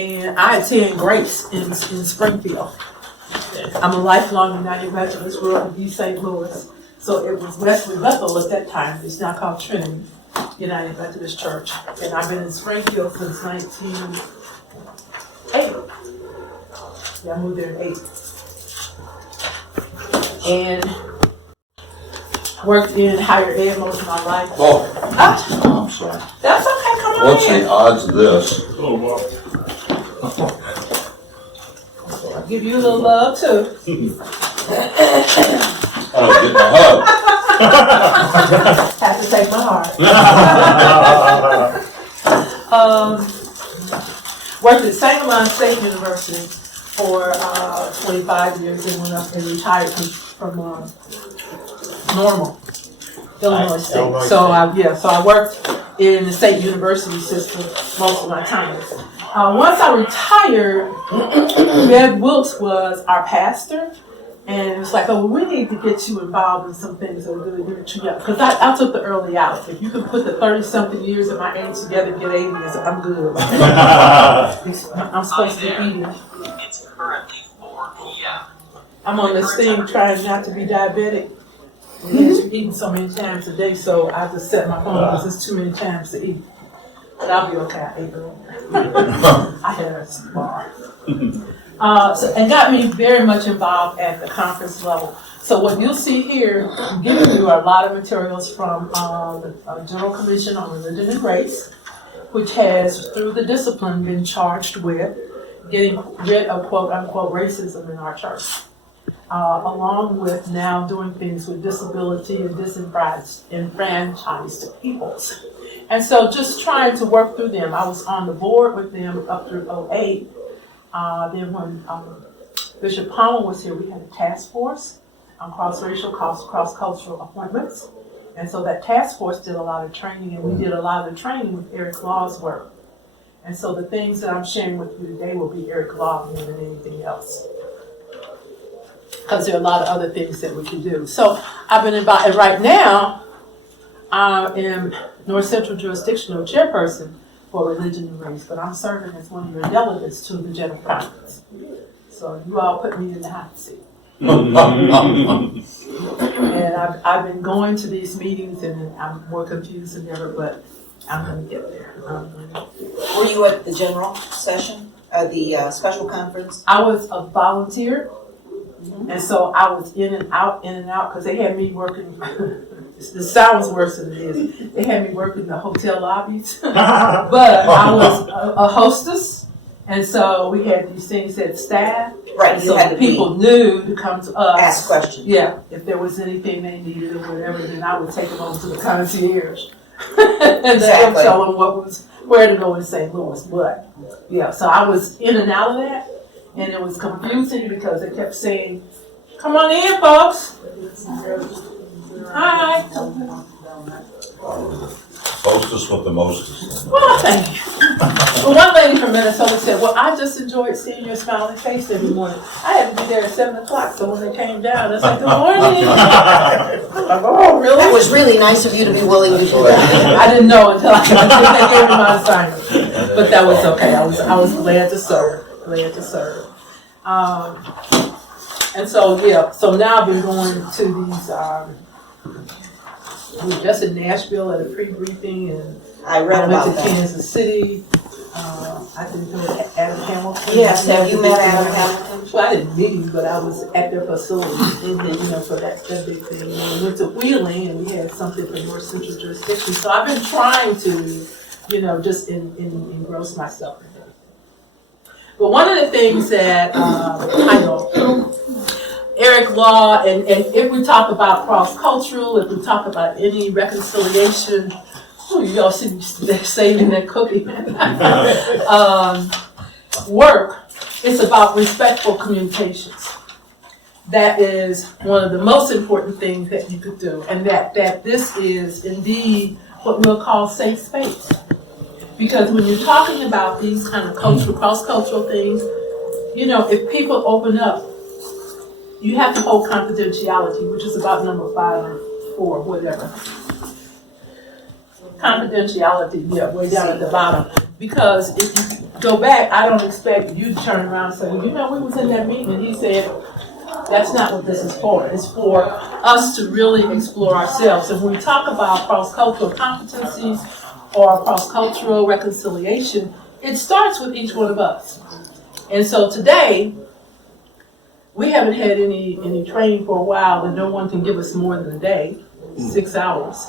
and I attend Grace in Springfield. I'm a lifelong United Methodist, grew up in East St. Louis. So it was Wesley Bethel at that time. It's now called Trinity United Methodist Church. And I've been in Springfield since 1980. Yeah, I moved there in 80. And worked in higher ed most of my life. Oh, I'm sorry. That's okay, come on What's in. the odds of this? I'll give you a little love too. Oh, get my hug. Have to take my heart. Worked at Sangamon State University for 25 years and went up and retired from Normal, Illinois State. So I worked in the state university system most of my time. Once I retired, Bev Wilkes was our pastor. And it was like, oh, we need to get you involved in some things that are really good to you. Because I took the early out. If you can put the 30-something years of my age together and get 80, I'm good. I'm supposed to be eating. It's currently 4 p.m. I'm on this thing trying not to be diabetic. And you're eating so many times a day, so I just set my phone because it's too many times to eat. But I'll be okay. I ate earlier. I had a bar. And got me very much involved at the conference level. So what you'll see here, I'm giving you are a lot of materials from the General Commission on Religion and Race, which has, through the discipline, been charged with getting rid of quote-unquote racism in our church, along with now doing things with disability and disenfranchised peoples. And so just trying to work through them. I was on the board with them up through 2008. Then when Bishop Pamela was here, we had a task force on cross-racial, cross-cultural appointments. And so that task force did a lot of training, and we did a lot of the training with Eric Law's work. And so the things that I'm sharing with you today will be Eric Law more than anything else. Because there are a lot of other things that we can do. So I've been involved, and right now, I am North Central Jurisdictional Chairperson for Religion and Race, but I'm serving as one of your delegates to the General Conference. So you all put me in the hot seat. And I've been going to these meetings, and I'm more confused than ever, but I'm going to get there. Were you at the general session, the special conference? I was a volunteer, and so I was in and out, because they had me working. This sounds worse than it is. They had me working in the hotel lobbies, but I was a hostess, and so we had these things that staff. Right, so the people knew to come to us. Ask questions. Yeah, if there was anything they needed or whatever, then I would take them over to the concierge, and they would tell them where to go in St. Louis. But yeah, so I was in and out of that, and it was confusing because they kept saying, "Come on in, folks." Hi. Hostess with the mostest. Well, thank you. Well, one lady from Minnesota said, "Well, I just enjoyed seeing your smiling face every morning. I had to be there at 7 o'clock, so when they came down, I said, good morning." I'm like, oh, really? That was really nice of you to be willing to do that. I didn't know until I gave me my assignment. But that was okay. I was glad to serve. And so, yeah, so now I've been going to these, we were just in Nashville at a pre-briefing, and I read about went to that. Kansas City. I didn't know Adam Hamilton. Yes, have you met Adam Hamilton? Well, I didn't meet him, but I was at their facility, for that big thing. And we went to Wheeling, and we had something for North Central Jurisdiction. So I've been trying to, just engross myself in it. But one of the things that I know, Eric Law, and if we talk about cross-cultural, if we talk about any reconciliation, y'all see me saving that cookie, work, it's about respectful communications. That is one of the most important things that you could do, and that this is indeed what we'll call safe space. Because when you're talking about these kind of cross-cultural things, if people open up, you have to hold confidentiality, which is about number 5 or 4, whatever. Confidentiality, way down at the bottom. Because if you go back, I don't expect you to turn around and say, well, you know, we was in that meeting and he said, that's not what this is for. It's for us to really explore ourselves. And when we talk about cross-cultural competencies or cross-cultural reconciliation, it starts with each one of us. And so today, we haven't had any training for a while, and no one can give us more than a day, 6 hours.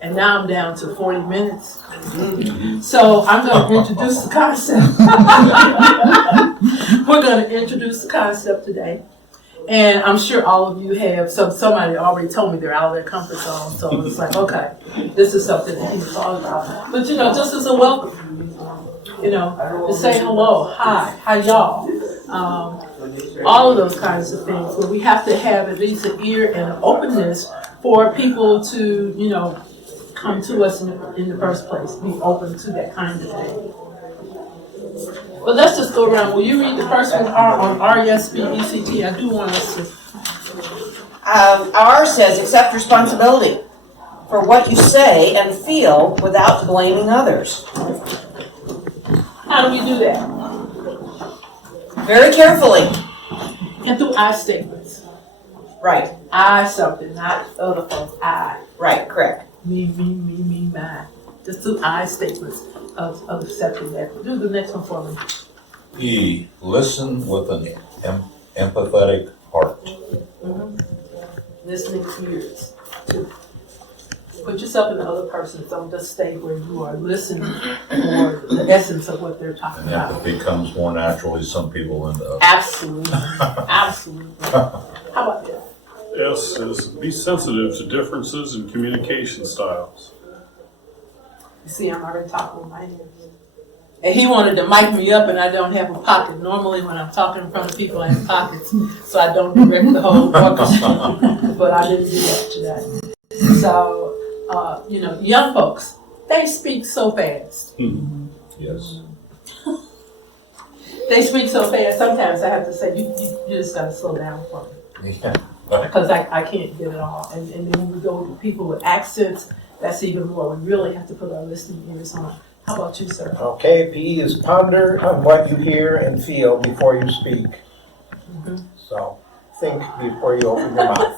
And now I'm down to 40 minutes. So I'm going to introduce the concept. We're going to introduce the concept today. And I'm sure all of you have, somebody already told me they're out of their comfort zone. So it's like, okay, this is something that you can talk about. But, you know, just as a welcome, you know, to say hello, hi y'all. All of those kinds of things. But we have to have at least an ear and an openness for people to, you know, come to us in the first place, be open to that kind of thing. But let's just go around. Will you read the first one on RESPECT? I do want us to. R says, accept responsibility for what you say and feel without blaming others. How do we do that? Very carefully. And through I statements. Right, I something, not other folks. I. right, correct. Me, mine. Just through I statements of accepting that. Do the next one for me. E, listen with an empathetic heart. Mm-hmm. Listening ears. To put yourself in the other person. Don't just stay where you are. Listen for the essence of what they're talking And about. empathy comes more naturally some people than others. Absolutely. Absolutely. How about that? S is be sensitive to differences in communication styles. You see, I'm already talking with my hands. And he wanted to mic me up, and I don't have a pocket. Normally, when I'm talking in front of people, I have pockets, so I don't direct the whole orchestra. But I didn't do that today. So, you know, young folks, they speak so fast. Yes. They speak so fast. Sometimes I have to say, you just got to slow down for me. Yeah. Because I can't get it all. And then when we go to people with accents, that's even more. We really have to put our listening ears on. How about you, sir? Okay, P is ponder on what you hear and feel before you speak. So think before you open your mouth.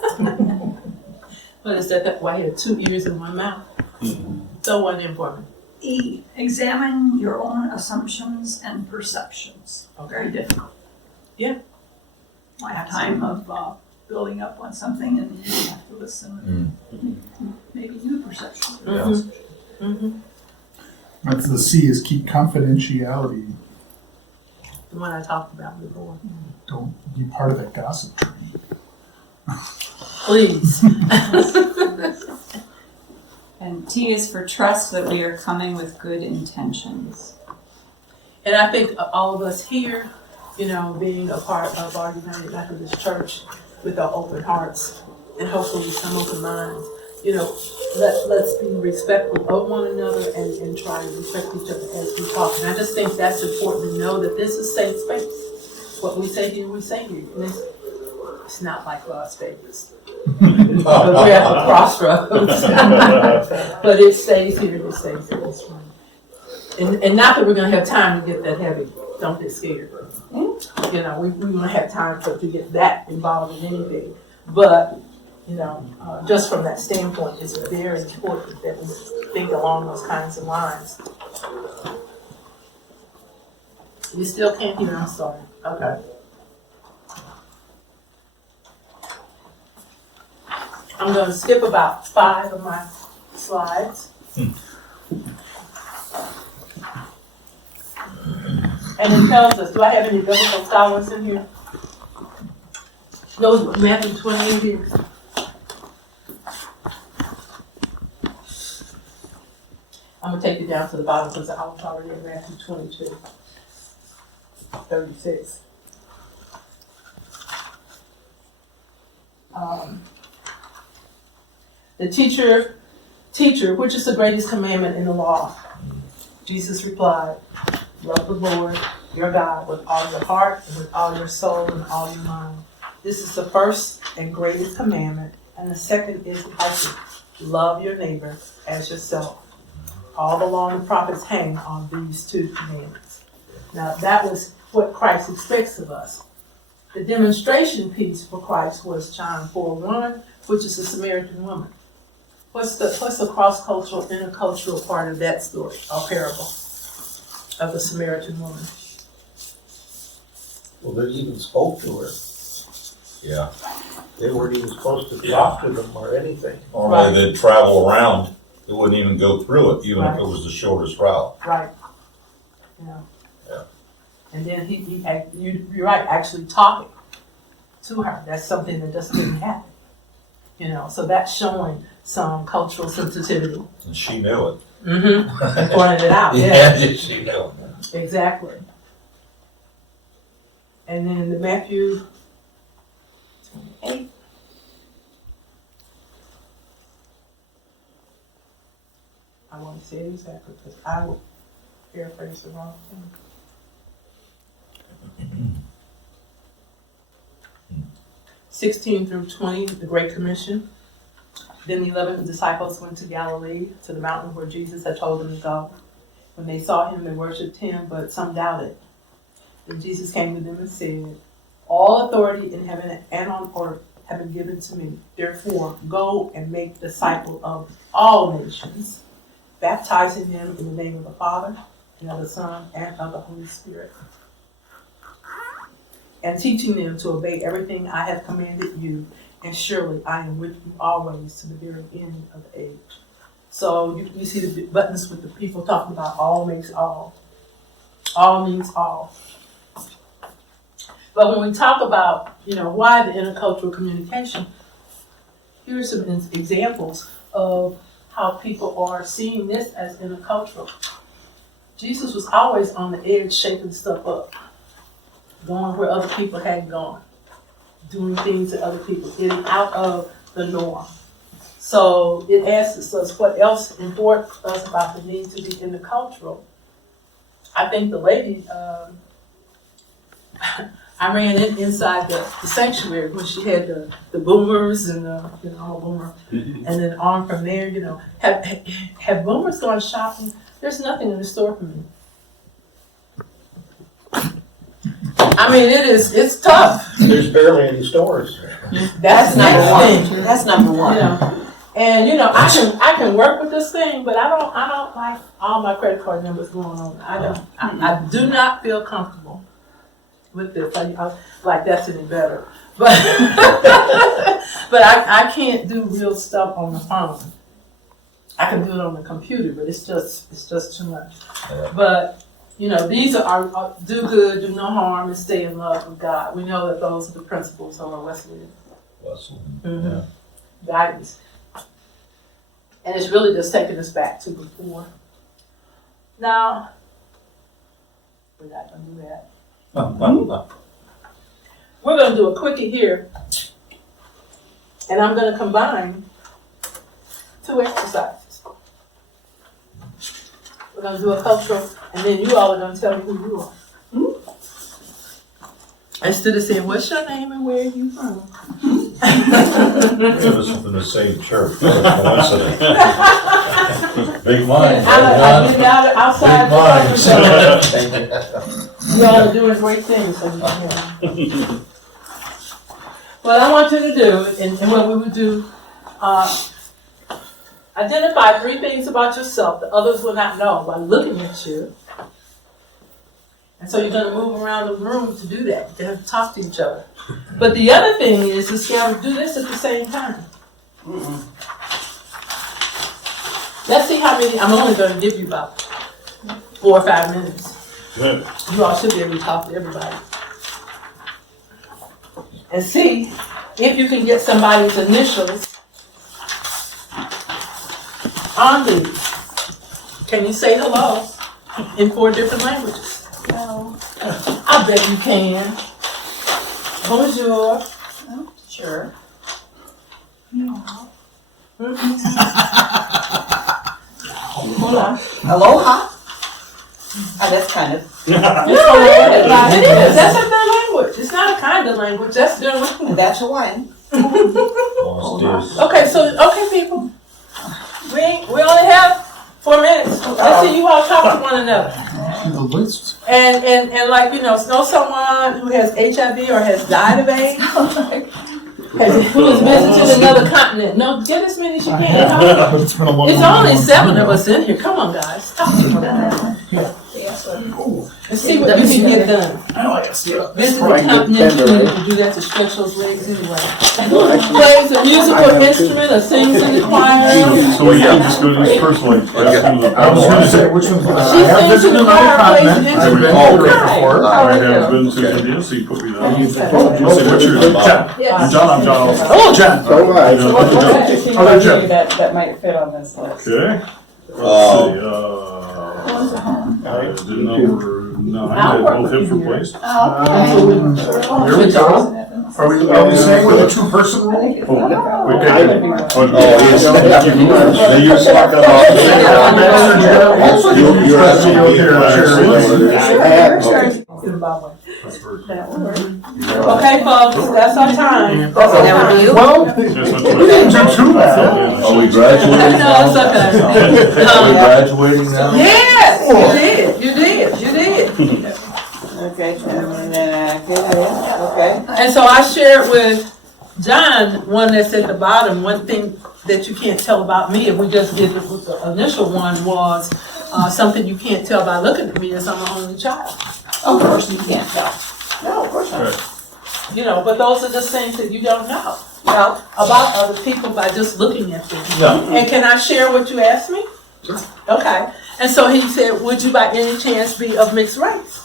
What is that? Why I have 2 ears in one mouth? So one in for me. E, examine your own assumptions and perceptions. Very difficult. Yeah. Lifetime of building up on something and you have to listen and maybe new perceptions. That's the C is keep confidentiality. The one I talked about before. Don't be part of that gossip train. Please. And T is for trust that we are coming with good intentions. And I think all of us here, you know, being a part of our United Methodist Church with our open hearts and hopefully some open minds, you know, let's be respectful of one another and try to respect each other as we talk. And I just think that's important to know that this is safe space. What we say here, we say here. And it's not like Las Vegas. But we're at the Crossroads. But it stays here and it stays here. This one. And not that we're going to have time to get that heavy. Don't get scared. You know, we won't have time to get that involved in anything. But, you know, just from that standpoint, it's very important that we think along those kinds of lines. You still can't hear, I'm sorry. Okay. I'm going to skip about 5 of my slides. And it tells us, do I have any biblical scholars in here? Those Matthew 28 here. I'm going to take you down to the bottom because I was already in Matthew 22, 36. The teacher, which is the greatest commandment in the law? Jesus replied, love the Lord your God with all your heart and with all your soul and all your mind. This is the first and greatest commandment, and the second is like it. Love your neighbor as yourself. All the law and the prophets hang on these two commandments. Now, that was what Christ expects of us. The demonstration piece for Christ was John 4:1, which is the Samaritan woman. What's the cross-cultural, intercultural part of that story, or parable of the Samaritan woman? Well, they even spoke to her. Yeah. They weren't even supposed to talk to them or anything. Only they'd travel around. They wouldn't even go through it, even if it was the shortest route. Right. Yeah. Yeah. And then you're right, actually talking to her. That's something that just didn't happen. So that's showing some cultural sensitivity. And she knew it. Mm-hmm. Pointed it out, yeah. She knew it. Exactly. And then the Matthew 28. I want to say it exactly because I will paraphrase the wrong thing. 16 through 20, the Great Commission. Then the 11 disciples went to Galilee, to the mountain where Jesus had told them to go. When they saw him, they worshipped him, but some doubted. Then Jesus came to them and said, all authority in heaven and on earth have been given to me. Therefore, go and make disciples of all nations, baptizing them in the name of the Father, and of the Son, and of the Holy Spirit, and teaching them to obey everything I have commanded you, and surely I am with you always to the very end of the age. So you see the buttons with the people talking about all makes all. All means all. But when we talk about, why the intercultural communication, here's some examples of how people are seeing this as intercultural. Jesus was always on the edge, shaping stuff up, going where other people hadn't gone, doing things that other people, getting out of the norm. So it asks us what else informs us about the need to be intercultural. I think the lady, I ran inside the sanctuary when she had the boomers and I'm a boomer, and then on from there, have boomers gone shopping? There's nothing in the store for me. I mean, it's tough. There's barely any stores. That's number one. thing. That's number one. And I can work with this thing, but I don't like all my credit card numbers going on. I do not feel comfortable with this. I like that's any better. But but I can't do real stuff on the phone. I can do it on the computer, but it's just too much. Yeah. But these are do good, do no harm, and stay in love with God. We know that those are the principles of our Wesleyan guidance. And it's really just taking us back to before. Now, we're not going to do that. We're going to do a quickie here. And I'm going to combine two exercises. We're going to do a cultural, and then you all are going to tell me who you are. Instead of saying, what's your name and where are you from? It was from the same church. What a coincidence. Big mind. I've been outside Big mind. you all are doing great things. So what I want you to do, and what we would do, identify 3 things about yourself that others will not know by looking at you. And so you're going to move around the room to do that. You have to talk to each other. But the other thing is you have to do this at the same time. Let's see how many. I'm only going to give you about 4 or 5 minutes. Good. You all should be able to talk to everybody. And see if you can get somebody's initials on these. Can you say hello in 4 different languages? No. I bet you can. Bonjour. Sure. Hola. Aloha. That's kind of. It is. That's a their language. It's not a kind of language. That's their language. That's Hawaiian. Lost this. Okay, people. We only have 4 minutes. Let's see you all talk to one another. The list. And like, know someone who has HIV or has died of AIDS? Who has visited another continent? No, get as many as you can. But it's been a long It's long only time. 7 of us in here. Come on, guys. Talk to one another. Let's see what you can get done. Oh, yes, yeah. Visit the continent, you need to do that to stretch those legs anyway. Plays a musical instrument or sings in the choir. So we can just go to these personally. I was gonna say, which one's the She sings in the choir, plays an I've been instrument. there before. I have been to India, so you put me down. You say, Oh, what's yours? John. I'm John also. Oh, Jen. So do I. Oh, Jen. That might fit on this list. Okay. Let's see, the number 9, had both hips replaced. Here we go. Are we saying with a 2-person rule? Wait, You suck it off. You're Zimbabwe. Okay, folks, that's our time. That's our Never time. do. Well, we didn't do too bad. Are we graduating? No, it's okay. Are we graduating now? Yes, you did. Okay, okay. And so I shared with John, one that's at the bottom, one thing that you can't tell about me, and we just did it with the initial one, was something you can't tell by looking at me is I'm an only child. Of course you can't tell. No, of course not. But those are just things that you don't know No. about other people by just looking at them. No. And can I share what you asked me? Okay. And so he said, would you by any chance be of mixed race?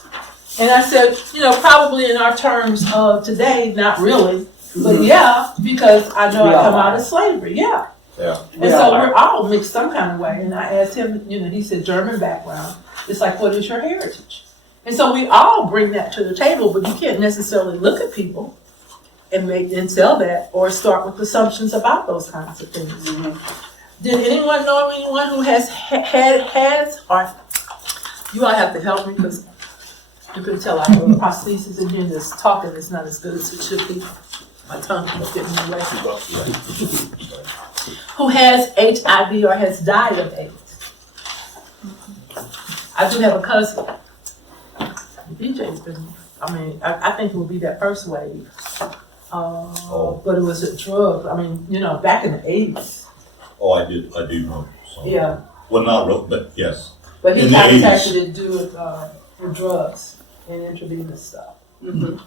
And I said, probably in our terms of today, not really. But yeah, because I know I come out of slavery, yeah. Yeah. And so we're all mixed some kind of way. And I asked him, he said German background. It's like, what is your heritage? And so we all bring that to the table, but you can't necessarily look at people and tell that or start with assumptions about those kinds of things. Did anyone know anyone who has or you all have to help me because you can tell I have a prosthesis in here and this talking is not as good as it should be. My tongue keeps getting in the way. Who has HIV or has died of AIDS? I do have a cousin. BJ's been, I think it will be that first wave. But it was a drug. Back in the 80s. Oh, I do know. So. Yeah. Well, not real, but yes. But he In the contacted 80s. it to do with drugs and intravenous stuff. Mm-hmm.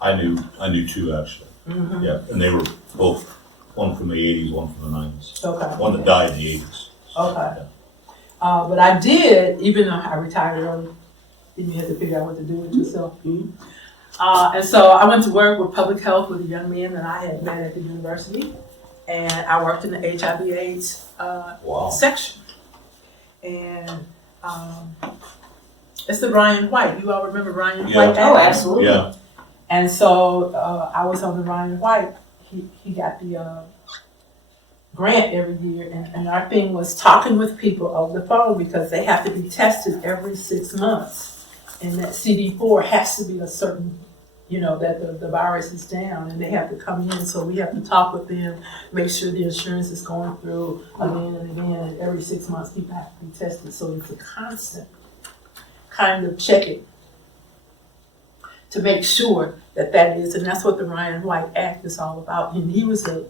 I knew 2 actually. Mm-hmm. Yeah, and they were both, one from the 80s, one from the 90s. Okay. One that died in the 80s. Okay. But I did, even though I retired early, then you had to figure out what to do with yourself. And so I went to work with public health with a young man that I had met at the university. And I worked in the HIV/AIDS Wow. section. And it's the Ryan White. You all remember Ryan Yeah. White? Oh, absolutely. Yeah. And so I was on the Ryan White. He got the grant every year, and our thing was talking with people over the phone because they have to be tested every 6 months, and that CD4 has to be a certain, that the virus is down, and they have to come in, so we have to talk with them, make sure the insurance is going through again and again, and every 6 months people have to be tested, so it's a constant kind of checking to make sure that is, and that's what the Ryan White Act is all about. And he was a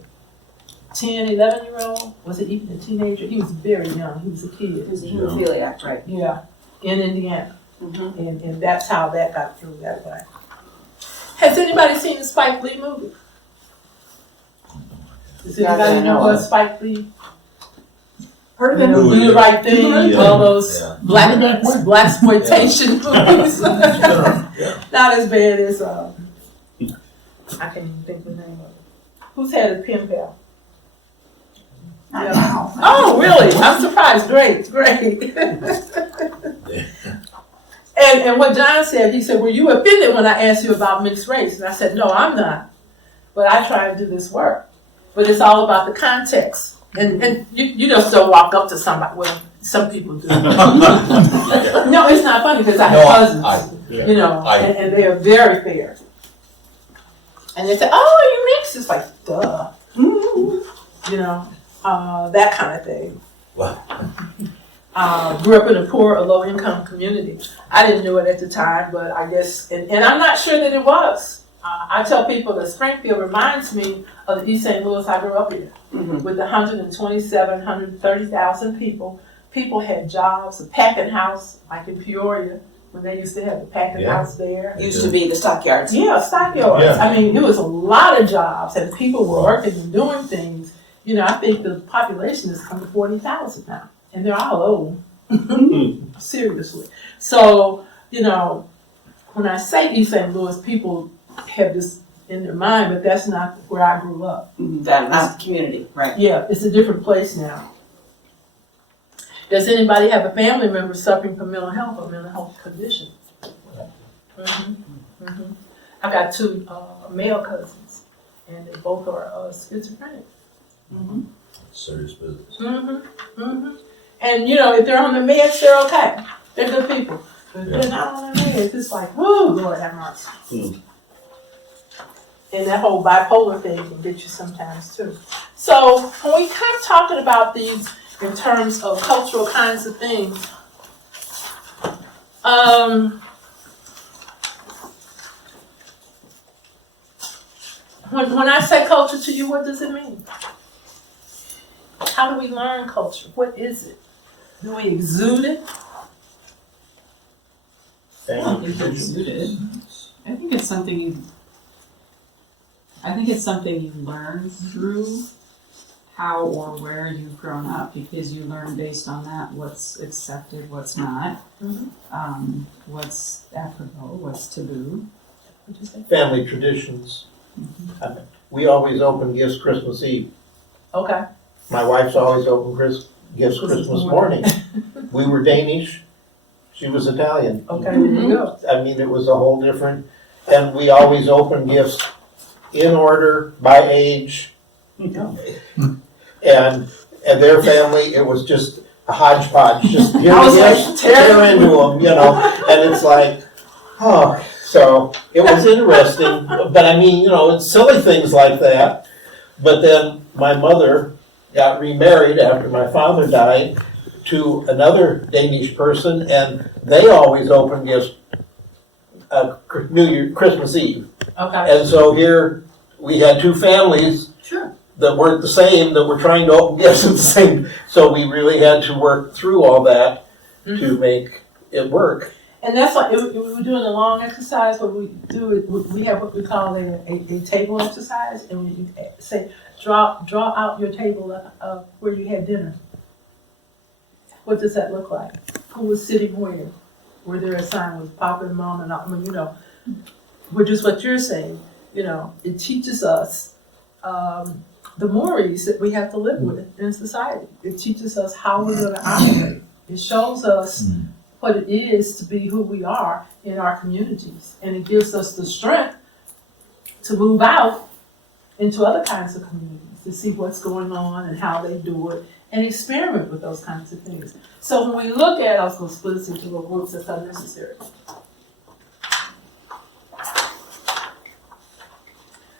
10, 11-year-old, was it even a teenager? He was very young, he was a kid. It was a hemophiliac, right? Yeah, in Indiana. Mm-hmm. And that's how that got through that way. Has anybody seen the Spike Lee movie? Does Not that I anybody know know what of. Spike Lee? Heard of You him? know, Do the Right Thing, Yeah. all those Yeah. blaxploitation movies. Yeah. Not as bad as I can't even think of the name of it. Who's had a pen pal? Wow. Oh, really? I'm surprised. Great. And what John said, he said, were you offended when I asked you about mixed race? And I said, no, I'm not. But I try to do this work. But it's all about the context. And you just don't walk up to somebody. Well, some people do. No, it's not funny because I have cousins, and they are very fair. And they say, oh, you mixed? It's like, duh. That kind of thing. Wow. grew up in a poor or low income community. I didn't know it at the time, but I guess, and I'm not sure that it was. I tell people that Springfield reminds me of the East St. Louis I grew up in, with the 127, 130,000 people. People had jobs, a packing house, like in Peoria, when they used to have the packing house there. Used to be the stockyards. Yeah, stockyards. Yeah. I mean, it was a lot of jobs, and people were working and doing things. You know, I think the population has come to 40,000 now, and they're all old. Seriously. So, you know, when I say East St. Louis, people have this in their mind, but that's not where I grew up. That's not the community, right? Yeah, it's a different place now. Does anybody have a family member suffering from mental health or mental health condition? I got two male cousins, and they both are schizophrenic. Serious business. And you know, if they're on the meds, they're okay. They're good people. But if they're not on the meds, it's like, whoo, Lord have mercy. And that whole bipolar thing can get you sometimes too. So when we kind of talking about these in terms of cultural kinds of things, when I say culture to you, what does it mean? How do we learn culture? What is it? Do we exude it? I think it's something you learn through how or where you've grown up, because you learn based on that what's accepted, what's not, what's apropos, what's taboo. Family traditions. We always open gifts Christmas Eve. Okay. My wife's always opened gifts Christmas morning. We were Danish. She was Italian. Okay, there you go. I mean, it was a whole different, and we always open gifts in order, by age. And their family, it was just a hodgepodge, just here gifts, tear into them, you know, and it's like, oh, so it was interesting, but I mean, you know, it's silly things like that. But then my mother got remarried after my father died to another Danish person, and they always opened gifts Christmas Eve. Okay. And so here we had two families that weren't the same, that were trying to open gifts at the same. So we really had to work through all that to make it work. And that's like, we were doing a long exercise, but we do it, we have what we call a table exercise, and we say, draw out your table where you had dinner. What does that look like? Who was sitting where? Were there a sign with Papa and Mom and all, I mean, you know, which is what you're saying, you know, it teaches us the mores that we have to live with in society. It teaches us how we're going to operate. It shows us what it is to be who we are in our communities. And it gives us the strength to move out into other kinds of communities, to see what's going on and how they do it, and experiment with those kinds of things. So when we look at, I was going to split this into little groups that's unnecessary.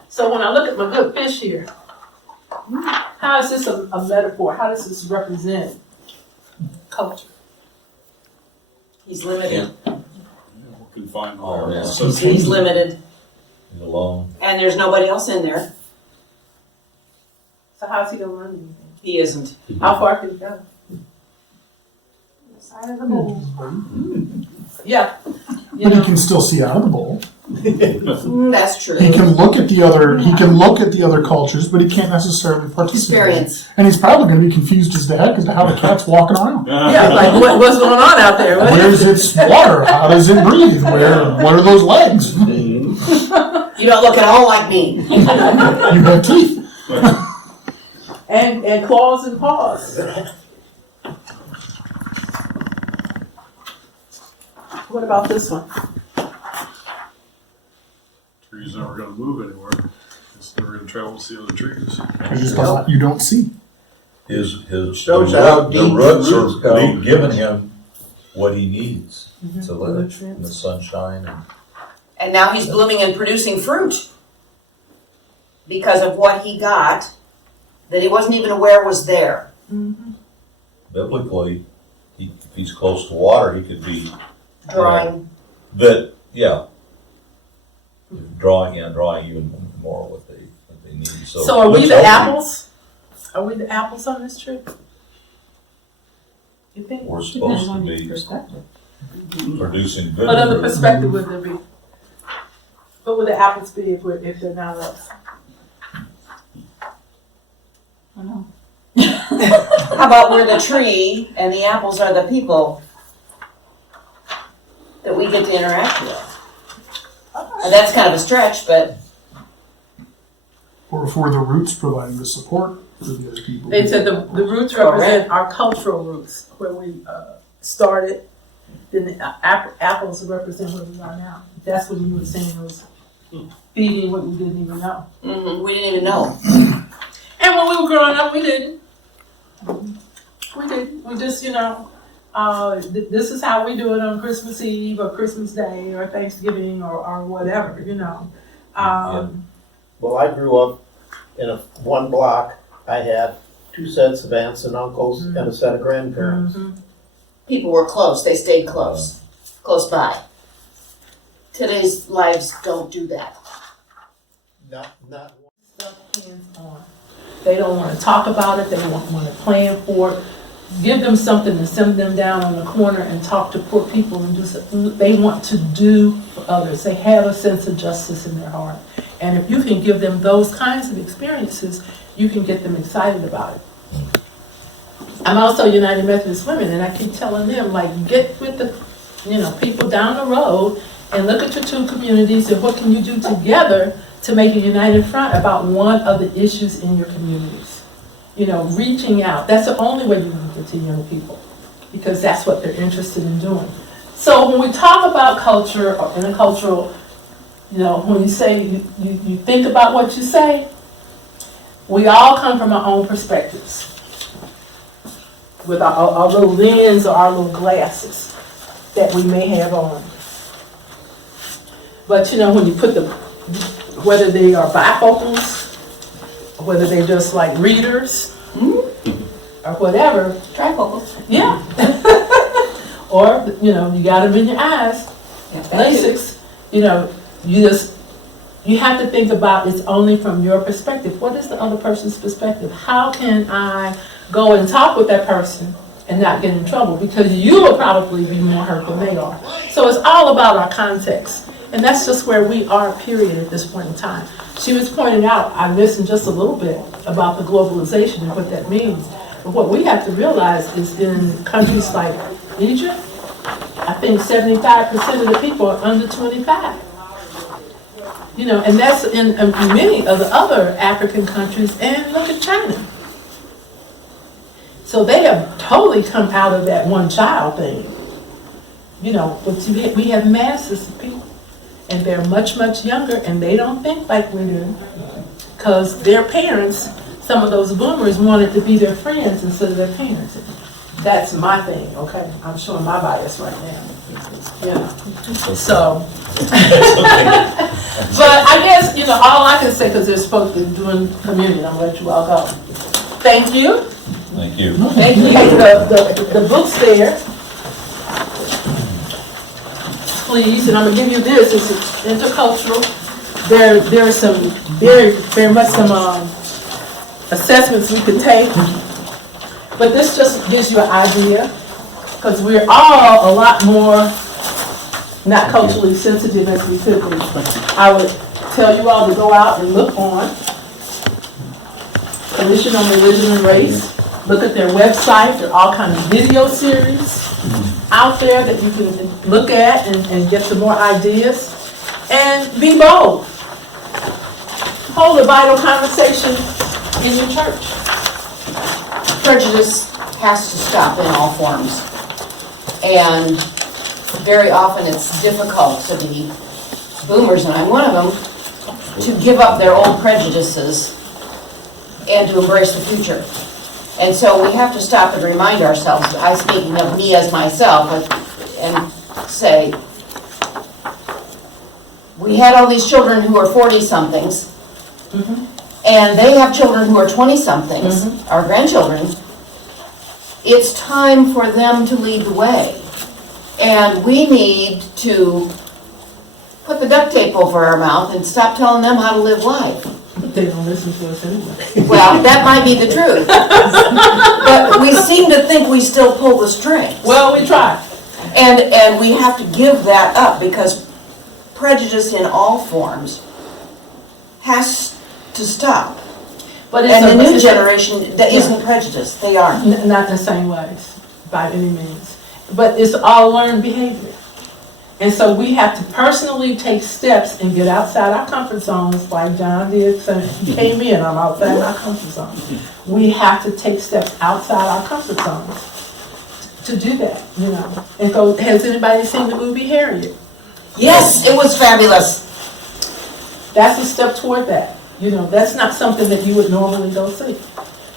So when I look at my good fish here, how is this a metaphor? How does this represent culture? He's limited. Confined. Oh, yeah. So He's limited, He's alone. and there's nobody else in there. So how's he going to learn anything? He isn't. How far can he go? The side of the bowl. Yeah. You But he know, can still see out of the bowl. That's true. He can look at the other. He can look at the other cultures, but he can't necessarily participate. Experience. And he's probably going to be confused as to heck as to how the cat's walking around. yeah, like what's going on out there? Where's its water? How does it breathe? What are those legs? You don't look at all like me. You have teeth. And claws and paws. What about this one? trees aren't going to move anywhere. It's never going to travel to see other trees. You don't see. His Shows how the deep roots the roots are go. giving him what he needs to live in the sunshine. And now he's blooming and producing fruit because of what he got that he wasn't even aware was there. Biblically, he he's close to water, he could be Drawing. that, yeah. Drawing even more what they need, so. So are we let's the hope apples? Are we the apples on this tree? You think? We're Depends supposed to on your be perspective. producing good. What other fruit. perspective would there be? What would the apples be if they're not us? I know. How about we're the tree and the apples are the people that we get to interact with? And that's kind of a stretch, but Or for the roots providing the support for the other people. They said the roots represent our cultural roots, where we started. Then the apples represent where we are now. That's what you were saying, it was feeding what we didn't even know. we didn't even know. And when we were growing up, we didn't. We didn't. We just, this is how we do it on Christmas Eve or Christmas Day or Thanksgiving or whatever, Well, I grew up in one block. I had 2 sets of aunts and uncles and a set of grandparents. People were close, they stayed close by. Today's lives don't do that. Not Stuff hands-on. They don't want to talk about it. They don't want to plan for it. Give them something to send them down on the corner and talk to poor people and they want to do for others. They have a sense of justice in their heart. And if you can give them those kinds of experiences, you can get them excited about it. I'm also United Methodist Women, and I keep telling them, get with the, people down the road and look at your 2 communities and what can you do together to make a united front about one of the issues in your communities. Reaching out. That's the only way you can get to young people, because that's what they're interested in doing. So when we talk about culture or intercultural, when you say you think about what you say, we all come from our own perspectives with our little lens or our little glasses that we may have on. But when you put whether they are bifocals, or whether they're just like readers, or whatever. Trifocals. Yeah. Or, you got them in your eyes. LASIKs, you have to think about it's only from your perspective. What is the other person's perspective? How can I go and talk with that person and not get in trouble? Because you will probably be more hurt than they are. So it's all about our context. And that's just where we are, period, at this point in time. She was pointing out, I listened just a little bit about the globalization and what that means. But what we have to realize is in countries like Egypt, I think 75% of the people are under 25. And that's in many of the other African countries, and look at China. So they have totally come out of that one-child thing. But we have masses of people, and they're much, much younger, and they don't think like we do. Because their parents, some of those boomers, wanted to be their friends instead of their parents. That's my thing, okay? I'm showing my bias right now. So, but I guess, all I can say, because they're supposed to be doing communion, I'm going to let you all go. Thank you. Thank you. Thank you. The book's there. Please, and I'm going to give you this. It's intercultural. There are some very much some assessments we could take. But this just gives you an idea, because we're all a lot more not culturally sensitive as we could be. I would tell you all to go out and look on Commission on Religion and Race. Look at their website. There are all kinds of video series out there that you can look at and get some more ideas. And be bold. Hold a vital conversation in your church. Prejudice has to stop in all forms. And very often it's difficult to the boomers, and I'm one of them, to give up their old prejudices and to embrace the future. And so we have to stop and remind ourselves, I'm speaking of me as myself, and say, we had all these children who are 40-somethings, and they have children who are 20-somethings, our grandchildren. it's time for them to lead the way. And we need to put the duct tape over our mouth and stop telling them how to live life. They don't listen to us anyway. Well, that might be the truth. But we seem to think we still pull the strings. Well, we try. And we have to give that up because prejudice in all forms has to stop. But it's And the new it's generation that isn't prejudiced, they aren't. Not the same ways, by any means. But it's all learned behavior. And so we have to personally take steps and get outside our comfort zones like John did. So he came in, I'm outside my comfort zone. We have to take steps outside our comfort zones to do that, you know. And so has anybody seen the movie Harriet? Yes, it was fabulous. That's a step toward that. You know, that's not something that you would normally go see.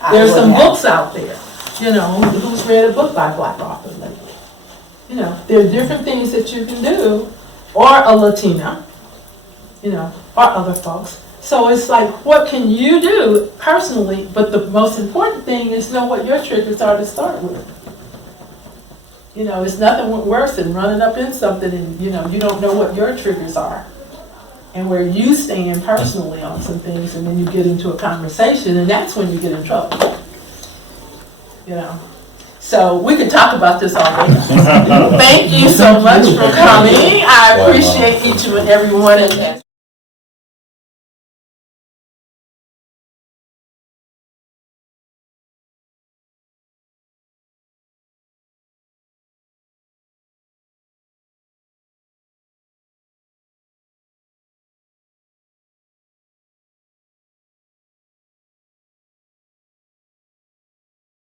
I There's would some have. books out there, you know, who's read a book by Black author lately? You know, there are different things that you can do, or a Latina, you know, or other folks. So it's like, what can you do personally? But the most important thing is know what your triggers are to start with. You know, it's nothing worse than running up in something and, you know, you don't know what your triggers are and where you stand personally on some things, and then you get into a conversation, and that's when you get in trouble. You know. So we could talk about this all day. Thank you so much for coming. I appreciate each and every one of you.